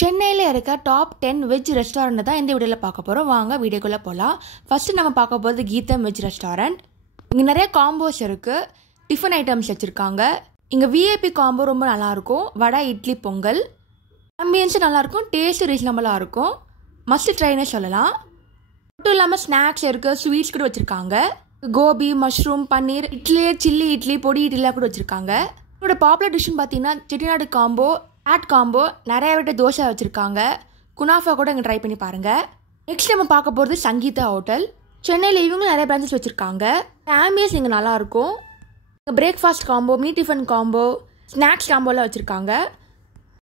சென்னையில் இருக்க top 10 veg restaurant தான் இந்த வீடியோவில் பார்க்க போகிறோம். வாங்க வீடியோக்குள்ளே போகலாம். ஃபஸ்ட்டு நம்ம பார்க்க போகிறது கீதம் வெஜ் ரெஸ்டாரண்ட். இங்கே நிறைய காம்போஸ் இருக்குது, டிஃபன் ஐட்டம்ஸ் வச்சுருக்காங்க. இங்கே விஐபி காம்போ ரொம்ப நல்லாயிருக்கும். வடை, இட்லி, பொங்கல். ஆம்பியன்ஸும் நல்லாயிருக்கும், டேஸ்ட்டு ரீசனபிளாக இருக்கும். மஸ்ட் ட்ரைனே சொல்லலாம். மட்டும் இல்லாமல் ஸ்நாக்ஸ் இருக்குது, ஸ்வீட்ஸ் கூட வச்சுருக்காங்க. கோபி, மஷ்ரூம், பன்னீர், இட்லி, சில்லி இட்லி, பொடி இட்லிலாம் கூட வச்சுருக்காங்க. இதோட பாப்புலர் டிஷ்ஷுன்னு பார்த்தீங்கன்னா செட்டிநாடு காம்போ, ஆட் காம்போ, நிறைய விட்ட தோசை வச்சுருக்காங்க. குனாஃபா கூட இங்கே ட்ரை பண்ணி பாருங்கள். நெக்ஸ்ட் நம்ம பார்க்க போகிறது சங்கீதா ஹோட்டல். சென்னையில் இவங்களும் நிறைய பிரான்ச்சஸ் வச்சுருக்காங்க. ஆம்பியன்ஸ் இங்கே நல்லாயிருக்கும். இங்கே breakfast combo, mini tiffin combo, snacks காம்போலாம் வச்சுருக்காங்க.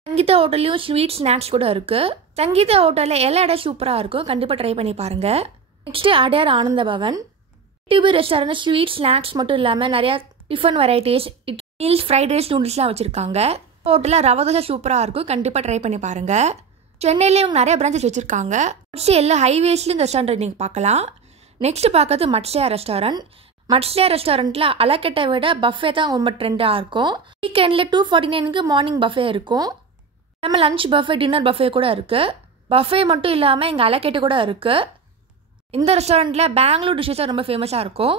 சங்கீதா ஹோட்டல்லையும் ஸ்வீட் ஸ்நாக்ஸ் கூட இருக்குது. சங்கீதா ஹோட்டலில் எல்லா இடம் சூப்பராக இருக்கும், கண்டிப்பாக ட்ரை பண்ணி பாருங்கள். நெக்ஸ்ட்டு அடையார் ஆனந்த பவன். டிபி ரெஸ்டாரண்ட் ஸ்வீட் ஸ்நாக்ஸ் மட்டும் இல்லாமல் நிறையா tiffin varieties, meals, fried rice, நூடுல்ஸ்லாம் வச்சுருக்காங்க. ஹோட்டலில் ரவா தோசை சூப்பராக இருக்கும், கண்டிப்பாக ட்ரை பண்ணி பாருங்கள். சென்னையிலே இவங்க நிறைய பிரான்ச்சஸ் வச்சுருக்காங்க. எல்லா ஹைவேஸ்லையும் இந்த ரெஸ்டாரண்ட் நீங்கள் பார்க்கலாம். நெக்ஸ்ட்டு பார்க்கறது மட்ஸ்யா ரெஸ்டாரண்ட். மட்ஸ்யா ரெஸ்டாரண்ட்டில் அலக்கட்டை விட பஃபே தான் ரொம்ப ட்ரெண்டாக இருக்கும். வீக்கெண்டில் 249க்கு மார்னிங் பஃபே இருக்கும். நம்ம லஞ்ச் பஃபே, டின்னர் பஃபே கூட இருக்குது. பஃபே மட்டும் இல்லாமல் இங்கே அலக்கட்டை கூட இருக்குது. இந்த ரெஸ்டாரண்ட்டில் பெங்களூர் டிஷ்ஷஸ் ரொம்ப ஃபேமஸாக இருக்கும்.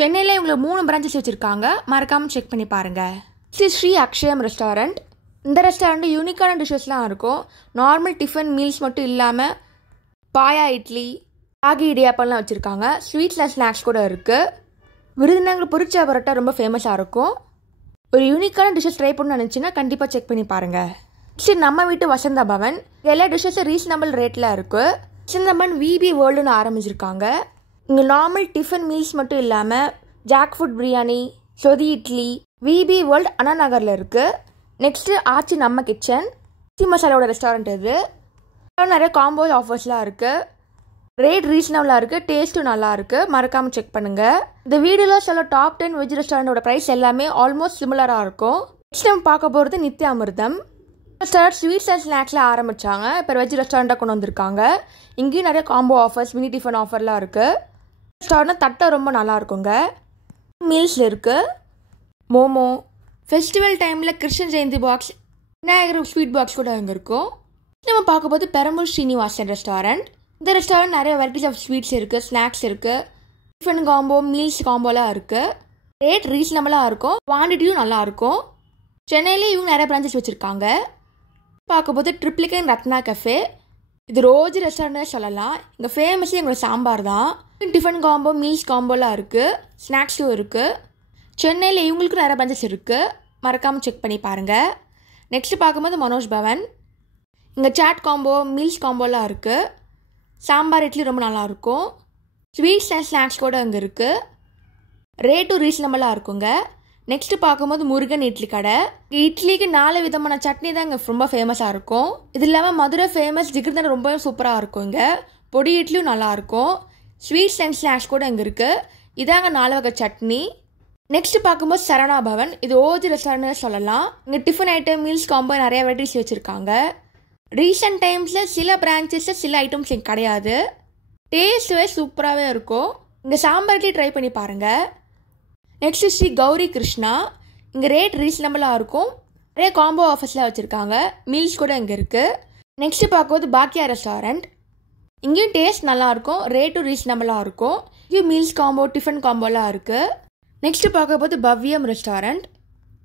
சென்னையில் இவங்களை 3 பிரான்ச்சஸ் வச்சுருக்காங்க, மறக்காமல் செக் பண்ணி பாருங்கள். ஸ்ரீ அக்ஷயம் ரெஸ்டாரண்ட். இந்த ரெஸ்டாரண்ட் யூனிக்கான டிஷ்ஷஸ்லாம் இருக்கும். நார்மல் டிஃபன் மீல்ஸ் மட்டும் இல்லாமல் பாயா இட்லி, ராகி இடியாப்பம்லாம் வச்சுருக்காங்க. ஸ்வீட்ஸில் ஸ்நாக்ஸ் கூட இருக்குது. விருதுநகர் பொரிச்ச பரோட்டா ரொம்ப ஃபேமஸாக இருக்கும். ஒரு யூனிக்கான டிஷ்ஷஸ் ட்ரை பண்ணணும்னு நினச்சின்னா கண்டிப்பாக செக் பண்ணி பாருங்கள். சரி, நம்ம வீட்டு வசந்தா பவன். எல்லா டிஷ்ஷஸும் ரீசனபிள் ரேட்டில் இருக்குது. வசந்தா பவன் விபி வேர்ல்டுன்னு ஆரம்பிச்சிருக்காங்க. இங்கே நார்மல் டிஃபன் மீல்ஸ் மட்டும் இல்லாமல் ஜாக் ஃபுட் பிரியாணி, சொதி இட்லி, விபி வேர்ல்டு அண்ணா நகரில் இருக்குது. நெக்ஸ்ட்டு ஆச்சி நம்ம கிச்சன், சி மசாலாவோட ரெஸ்டாரண்ட். இது நிறைய காம்போ ஆஃபர்ஸ்லாம் இருக்குது. ரேட் ரீசனபிளாக இருக்குது, டேஸ்ட்டும் நல்லா இருக்குது, மறக்காமல் செக் பண்ணுங்கள். இந்த வீடியோவில் சொல்ல டாப் 10 வெஜ் ரெஸ்டாரண்டோட ப்ரைஸ் எல்லாமே ஆல்மோஸ்ட் சிமிலராக இருக்கும். நெக்ஸ்ட் நம்ம பார்க்க போகிறது நித்யா அமிர்தம். ஸ்வீட்ஸ் அண்ட் ஸ்நாக்ஸில் ஆரம்பித்தாங்க, இப்போ வெஜ் ரெஸ்டாரண்ட்டாக கொண்டு வந்திருக்காங்க. இங்கேயும் நிறைய காம்போ ஆஃபர்ஸ், மினி டிஃபன் ஆஃபர்லாம் இருக்குது. ரெஸ்டாரண்ட் தட்டை ரொம்ப நல்லா இருக்குங்க. மீல்ஸ் இருக்குது. மோமோ, ஃபெஸ்டிவல் டைமில் Krishna Jayanthi box, Vinayagar sweet box கூட அங்கே இருக்கும். நம்ம பார்க்கும்போது பெரம்பூர் ஸ்ரீனிவாசன் ரெஸ்டாரண்ட். இந்த ரெஸ்டாரண்ட் நிறைய வெரைட்டிஸ் ஆஃப் ஸ்வீட்ஸ் இருக்குது, ஸ்நாக்ஸ் இருக்குது, டிஃபன் காம்போ, மீல்ஸ் காம்போலாம் இருக்குது. ரேட் ரீசனபிளாக இருக்கும், குவான்டிட்டியும் நல்லாயிருக்கும். சென்னையிலே இவங்க நிறைய பிரான்ச்சஸ் வச்சுருக்காங்க. பார்க்கும்போது ட்ரிப்ளிகன் ரத்னா கஃபே. இது ரோஜ் ரெஸ்டாரண்ட்னே சொல்லலாம். இங்கே ஃபேமஸே எங்களோட சாம்பார் தான். டிஃபன் காம்போ, மீல்ஸ் காம்போலாம் இருக்குது, ஸ்நாக்ஸும் இருக்குது. சென்னையில் இவங்களுக்கும் நிறைய பிரான்ச்சஸ் இருக்குது, மறக்காமல் செக் பண்ணி பாருங்கள். நெக்ஸ்ட்டு பார்க்கும்போது மனோஜ் பவன். இங்கே சாட் காம்போ, மீல்ஸ் காம்போலாம் இருக்குது. சாம்பார் இட்லி ரொம்ப நல்லாயிருக்கும். ஸ்வீட்ஸ் அண்ட் ஸ்நாக்ஸ் கூட அங்கே இருக்குது. ரேட்டும் ரீசனபிளாக இருக்குங்க. நெக்ஸ்ட்டு பார்க்கும்போது முருகன் இட்லி கடை. இட்லிக்கு 4 விதமான சட்னி தான் இங்கே ரொம்ப ஃபேமஸாக இருக்கும். இது இல்லாமல் மதுரை ஃபேமஸ் ஜிகிர்தண்டை ரொம்ப சூப்பராக இருக்கும். இங்கே பொடி இட்லியும் நல்லாயிருக்கும். ஸ்வீட்ஸ் அண்ட் ஸ்நாக்ஸ் கூட இங்கே இருக்குது. இதாங்க 4 வகை சட்னி. நெக்ஸ்ட் பார்க்கும்போது சரவணா பவன். இது ஓஜி ரெஸ்டாரண்ட்னு சொல்லலாம். இங்கே டிஃபன் ஐட்டம், மீல்ஸ் காம்போ நிறைய வெரைட்டிஸ் வச்சுருக்காங்க. ரீசெண்ட் டைம்ஸில் சில பிரான்ச்சஸில் சில ஐட்டம்ஸ் இங்கே கிடையாது. டேஸ்ட்டுவே சூப்பராகவே இருக்கும். இங்கே சாம்பார் இட்லி ட்ரை பண்ணி பாருங்கள். நெக்ஸ்ட் ஸ்ரீ கௌரி கிருஷ்ணா. இங்கே ரேட் ரீசனபிளாக இருக்கும், நிறைய காம்போ ஆஃபர்ஸ்லாம் வச்சுருக்காங்க. மீல்ஸ் கூட இங்கே இருக்குது. நெக்ஸ்ட்டு பார்க்கும்போது பாக்கியா ரெஸ்டாரண்ட். இங்கேயும் டேஸ்ட் நல்லாயிருக்கும், ரேட்டும் ரீசனபிளாக இருக்கும். இங்கேயும் மீல்ஸ் காம்போ, டிஃபன் காம்போலாம் இருக்குது. நெக்ஸ்ட்டு பார்க்கும்போது பவ்யம் ரெஸ்டாரண்ட்.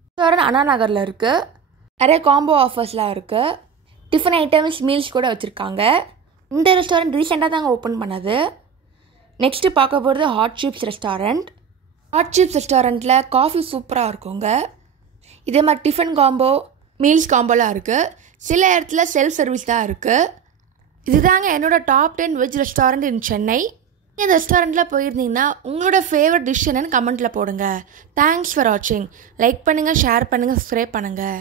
ரெஸ்டாரண்ட் அண்ணா நகரில் இருக்குது. நிறைய காம்போ ஆஃபர்ஸ்லாம் இருக்குது. டிஃபன் ஐட்டம்ஸ், மீல்ஸ் கூட வச்சுருக்காங்க. இந்த ரெஸ்டாரண்ட் ரீசெண்டாக தாங்க ஓப்பன் பண்ணது. நெக்ஸ்ட்டு பார்க்க போகிறது hot chips restaurant. Hot chips ரெஸ்டாரண்ட்டில் காஃபி சூப்பராக இருக்குங்க. இதே மாதிரி டிஃபன் காம்போ, மீல்ஸ் காம்போலாம் இருக்குது. சில இடத்துல செல்ஃப் சர்வீஸ் தான் இருக்குது. இதுதாங்க என்னோடய டாப் 10 வெஜ் ரெஸ்டாரண்ட் இன் சென்னை. இந்த ரெஸ்டாரண்ட்டில் போயிருந்தீங்கன்னா உங்களோட ஃபேவரட் டிஷ் என்னன்னு கமெண்ட்டில் போடுங்க. தேங்க்ஸ் ஃபார் வாட்சிங். லைக் பண்ணுங்கள், ஷேர் பண்ணுங்கள், சப்ஸ்கிரைப் பண்ணுங்கள்.